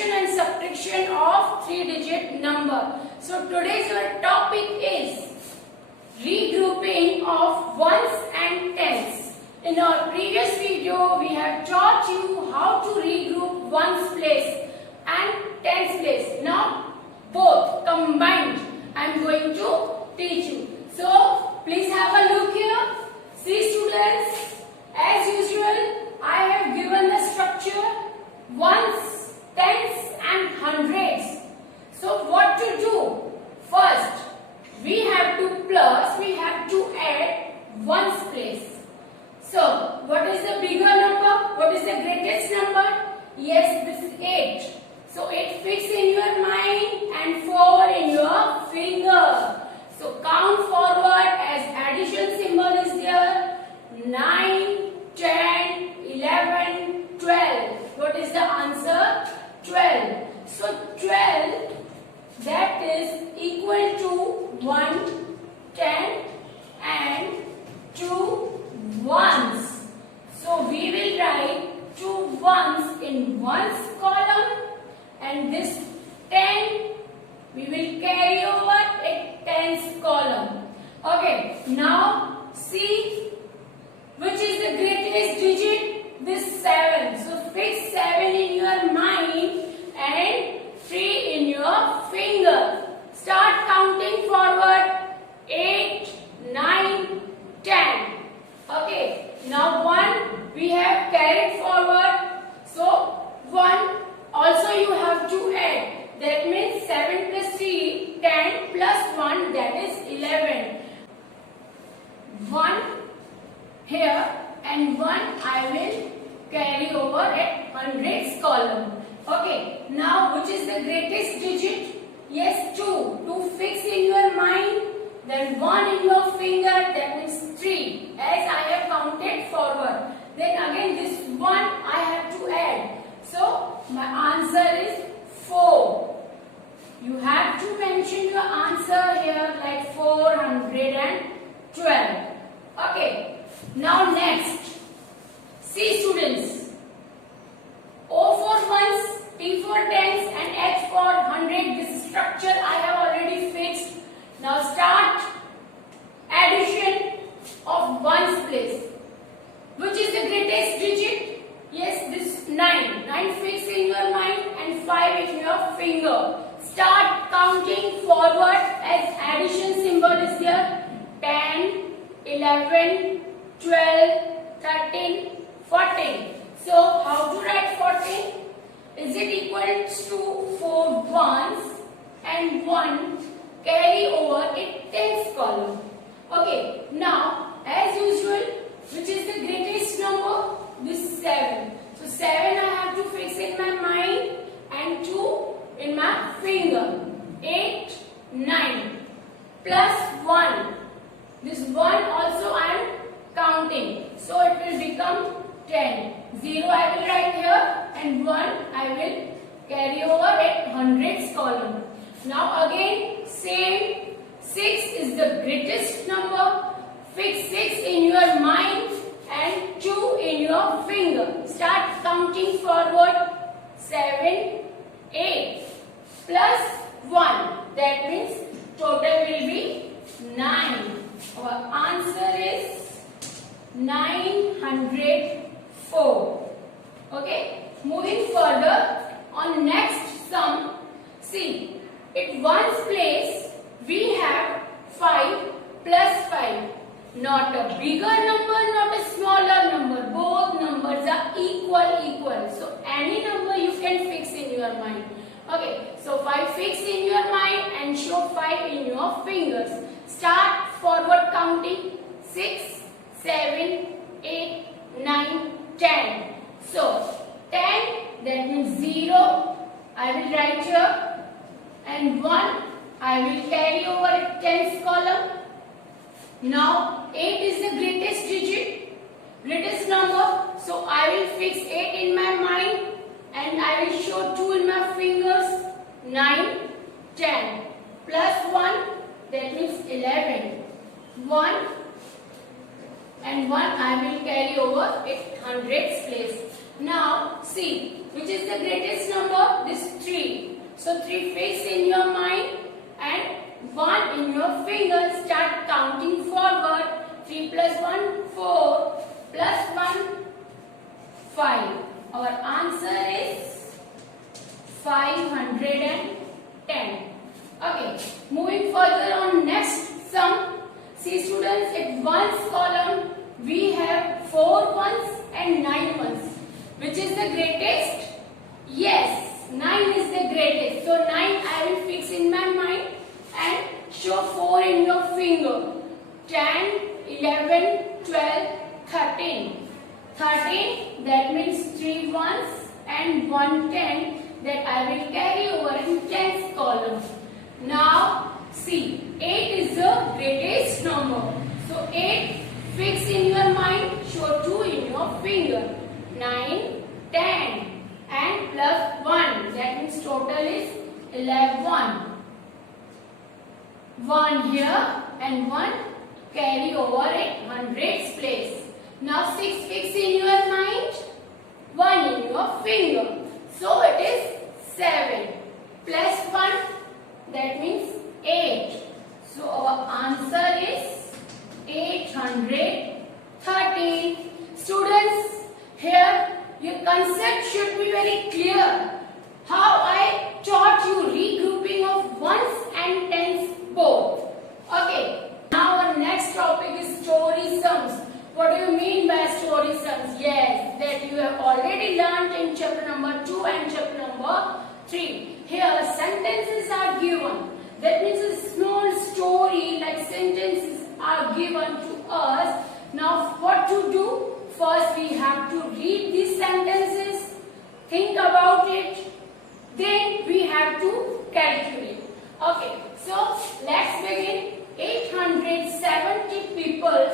addition and subtraction of 3-digit number. So today's our topic is regrouping of ones and tens. In our previous video, we have taught you how to regroup ones place and tens place. Now both combined I am going to teach you. So please have a look here. See students, as usual I have given the structure ones, tens and hundreds. So what to do? First we have to add ones place. So what is the bigger number? What is the greatest number? Yes, this is 8. So 8 fix in your mind and 4 in your finger. So count forward as addition symbol is there. 9, 10, 11, 12. What is the answer? 12. So 12, that is equal to 1, 10 and 2 ones. So we will write 2 ones in ones column and this 10 we will carry over a tens column. Okay, now see which is the greatest digit? This 7. So fix 7 in your mind and 3 in your finger. Start counting forward. 8, 9, 10. Okay, now 1 we have carried forward. So 1 also you have to add. That means 7 plus 3, 10 plus 1, that is 11. 1 here and 1 I will carry over at hundreds column. Okay, now which is the greatest digit? Yes, 2. 2 fix in your mind. Then 1 in your finger, that means 3. As I have counted forward. Then again this 1 I have to add. So my answer is 4. You have to mention your answer here like 412. Okay. Now next. See students. O for ones, T for tens and H for 100. This structure I have already fixed. Now start addition of ones place. Which is the greatest digit? Yes, this 9. 9 fix in your mind and 5 in your finger. Start counting forward as addition symbol is there. 10, 11, 12, 13, 14. So how to write 14? Is it equal to 4 ones and 1 carry over a tens column? Okay, now as usual, which is the greatest number? This 7. So 7 I have to fix in my mind and 2 in my finger. 8, 9 plus 1. This 1 also I am counting. So it will become 10. 0 I will write here and 1 I will carry over at hundreds column. Now again same. 6 is the greatest number. Fix 6 in your mind and 2 in your finger. Start counting forward. 7, 8 plus 1. That means total will be 9. Our answer is 904. Okay. Moving further on next sum. See, at ones place we have 5 plus 5. Not a bigger number, not a smaller number. Both numbers are equal. So any number you can fix in your mind. Okay, so 5 fix in your mind and show 5 in your fingers. Start forward counting. 6, 7, 8, 9, 10. So 10, that means 0. I will write here. And 1, I will carry over a tens column. Now 8 is the greatest digit, greatest number. So I will fix 8 in my mind and I will show 2 in my fingers. 9, 10 plus 1, that means 11. 1 and 1 I will carry over at hundreds place. Now see, which is the greatest number? This 3. So 3 fix in your mind and 1 in your finger. Start counting forward. 3 plus 1, 4 plus 1, 5. Our answer is 510. Okay, moving further on next sum. See students, at ones column we have 4 ones and 9 ones. Which is the greatest? Yes, 9 is the greatest. So 9 I will fix in my mind and show 4 in your finger. 10, 11, 12, 13. 13, that means 3 ones and 1 10 that I will carry over in tens column. Now see, 8 is the greatest number. So 8 fix in your mind, show 2 in your finger. 9, 10 and plus 1, that means total is 11. 1 here and 1 carry over at hundreds place. Now 6 fix in your mind, 1 in your finger. So it is 7 plus 1, that means 8. So our answer is 813. Students, here your concept should be very clear. How I taught you regrouping of ones and tens both. Okay, now our next topic is story sums. What do you mean by story sums? Yes, that you have already learned in chapter number 2 and chapter number 3. Here sentences are given. That means a small story like sentences are given to us. Now what to do? First we have to read these sentences, think about it, then we have to calculate. Okay, so let's begin. 870 people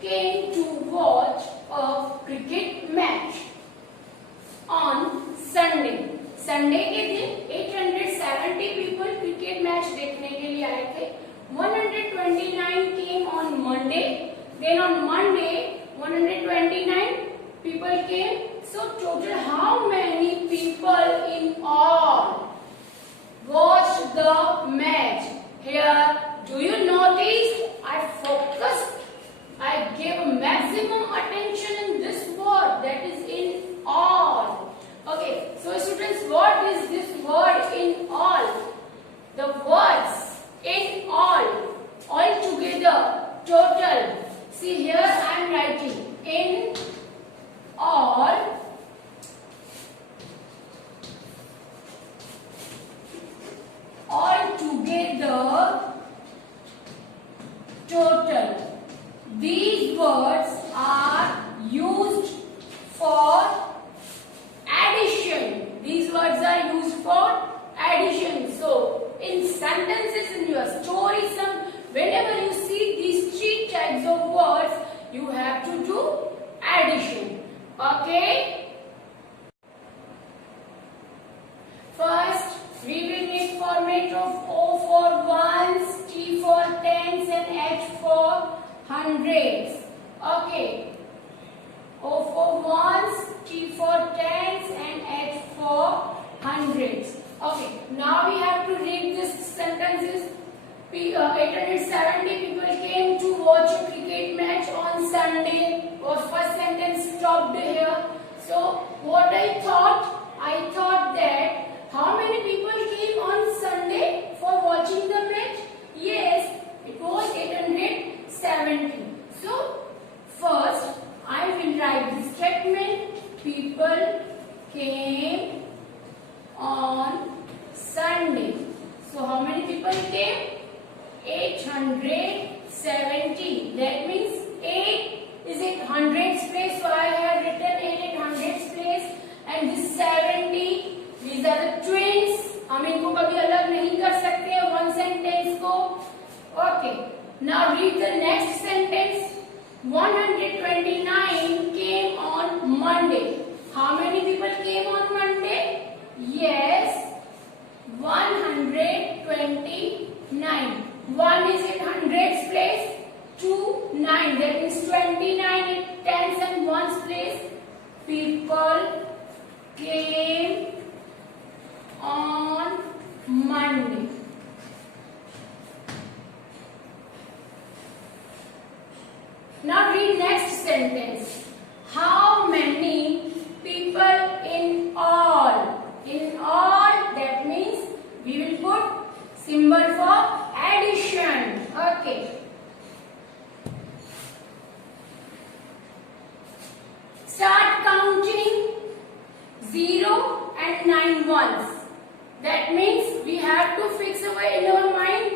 came to watch a cricket match on Sunday. Sunday के दिन 870 people cricket match देखने के लिए आए थे. 129 came on Monday. Then on Monday 129 people came. So total how many people in all watched the match? Here, do you notice I focused, I gave maximum attention in this word, that is in all. Okay, so students, what is this word in all? The words in all together, total. See here I am writing in all together, total. These words are used for addition. These words are used for addition. So in sentences, in your story sum, whenever you see these 3 types of words, you have to do addition. Okay? First, we will need format of O for ones, T for tens and H for hundreds. Okay. O for ones, T for tens and H for hundreds. Okay. Now we have to read these sentences. 870 people came to watch a cricket match on Sunday. Our first sentence stopped here. So what I thought that how many people came on Sunday for watching the match? Yes, it was 870. So first I will write the statement. People came on Sunday. So how many people came? 870. That means 8 is in hundreds place. So I have written 8 in hundreds place. And this 70. These are the twins. हम इनको कभी अलग नहीं कर सकते one sentence को. Okay. Now read the next sentence. 129 came on Monday. How many people came on Monday? Yes, 129. 1 is in hundreds place. 2, 9. That means 29 in tens and ones place. People and 9 ones. That means we have to fix in our mind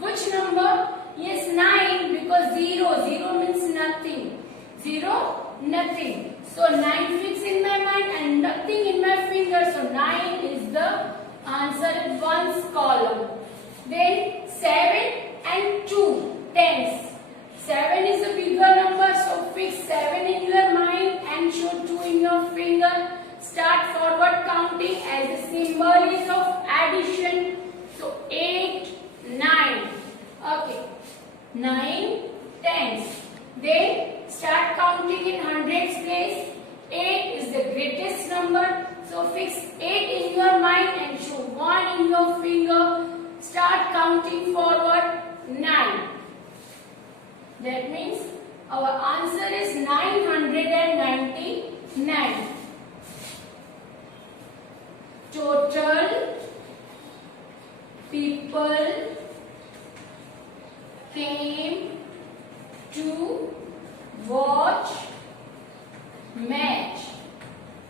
which number? Yes, 9, because 0 means nothing. 0, nothing. So 9 fix in my mind and nothing in my finger. So 9 is the answer in ones column. Then 7 and 2 tens. 7 is a bigger number, so fix 7 in your mind and show 2 in your finger. Start forward counting as the symbol is of addition. So 8, 9. Okay. 9 tens. Then start counting in hundreds place. 8 is the greatest number. So fix 8 in your mind and show 1 in your finger. Start counting forward. 9. That means our answer is 999. Total people came to watch match.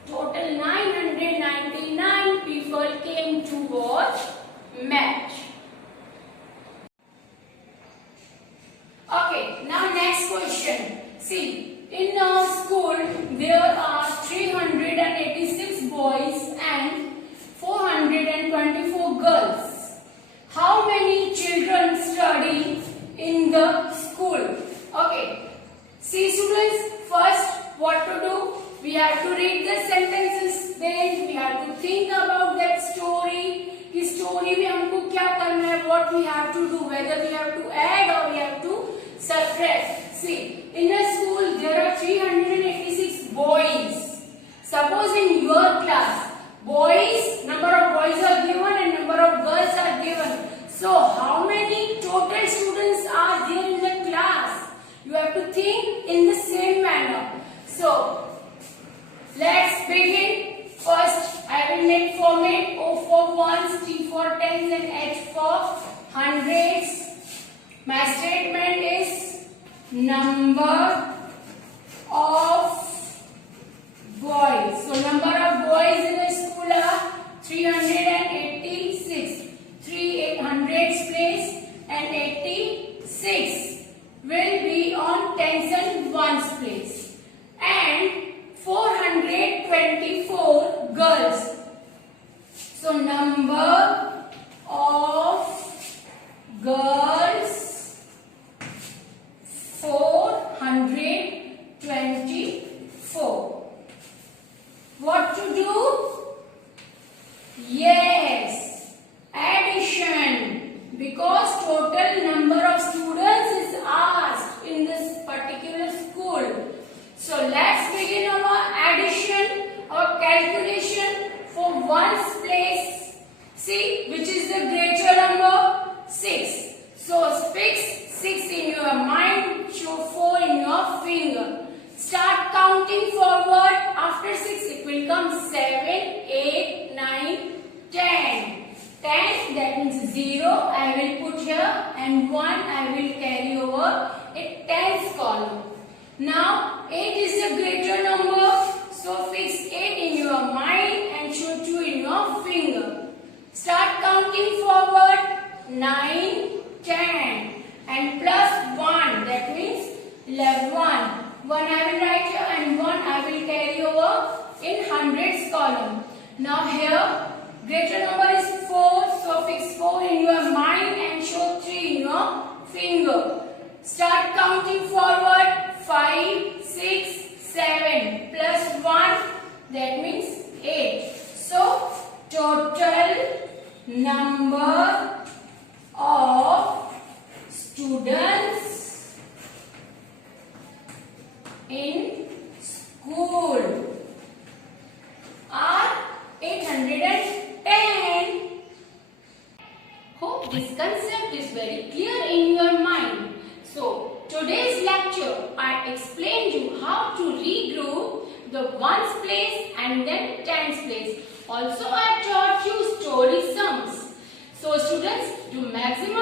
Total 999 people came to watch match. Okay, now next question. See, in our school there are 386 boys and 424 girls. How many children study in the school? Okay. See students, first what to do? We have to read the sentences. Then we have to think about that story. This story में हमको क्या करना है? What we have to do? Whether we have to add or we have to subtract. See, in a school there are 386 boys. Suppose in your class, boys, number of boys are given and number of girls are given. So how many total students are there in the class? You have to think in the same manner. So let's begin. First, I will make format O for ones, T for tens and H for hundreds. My statement is number of boys. So number of boys in the school are 386. 300s place and 86 will be on tens and ones place. And 424 girls. So number of girls 424. What to do? Yes, addition, because total number of students is asked in this particular school. So let's begin our addition or calculation for ones place. See, which is the greater number? 6. So fix 6 in your mind, show 4 in your finger. Start counting forward. After 6 it will come 7, 8, 9, 10. 10, that means 0 I will put here and 1 I will carry over a tens column. Now 8 is a greater number, so fix 8 in your mind and show 2 in your finger. Start counting forward. 9, 10 and plus 1, that means 11. 1 I will write here and 1 I will carry over in hundreds column. Now here greater number is 4, so fix 4 in your mind and show 3 in your finger. Start counting forward. 5, 6, 7 plus 1, that means 8. So total number of students in school are 810. Hope this concept is very clear in your mind. So today's lecture I explained you how to regroup the ones place and then tens place. Also I taught you story sums. So students, do maximum